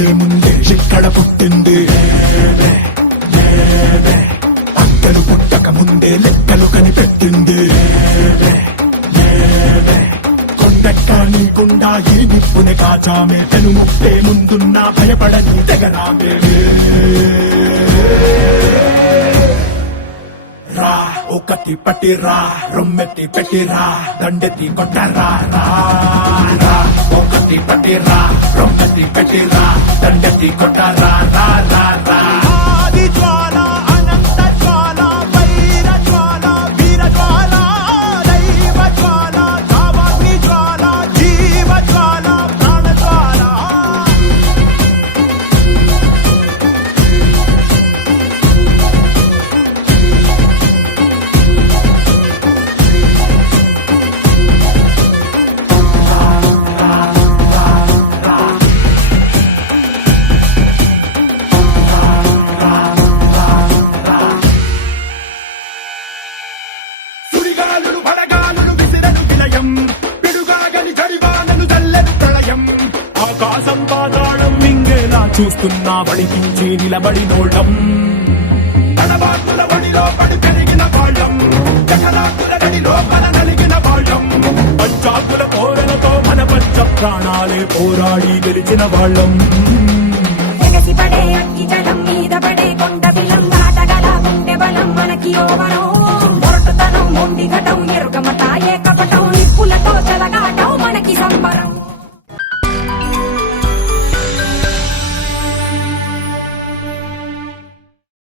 పుట్టే ముందే ఇక్కడ పుట్టింది అక్కలు పుట్టక ముందే లెక్కలు కనిపెట్టింది కొండెక్క నీకుండా ఈ నిప్పుని కాచామే పెను ముప్పే ముందున్నా భయపడని తెగరామే రా ఒకటి పట్టిరా రొమ్మెత్తి పెట్టిరా దండెత్తి కొట్టరా రా రా ఒకటి పట్టిరా రొమ్మెత్తి పెట్టిరా దండెత్తి కొట్టరా రా రా రా ఆది జ్వాల అనంత జ్వాల వైర జ్వాల వీర జ్వాల దైవ జ్వాల కావాగ్ని జ్వాల జీవ జ్వాల ప్రాణ జ్వాల సుడిగాలులు బడగాలులు విసిరను విలయం పిడుగాగని జడివానలు జల్లెను ప్రళయం ఆకాశం పాతాళం మింగేలా చూస్తున్నా వడికించి నిలబడినోళ్ళం తడబాటుల వడిలో పడి పెరిగిన వాళ్ళం జగనాకుల గడిలో మన నలిగిన వాళ్ళం పంచాకుల కోరలతో మన పంచ ప్రాణాలే పోరాడి గెలిచిన వాళ్ళం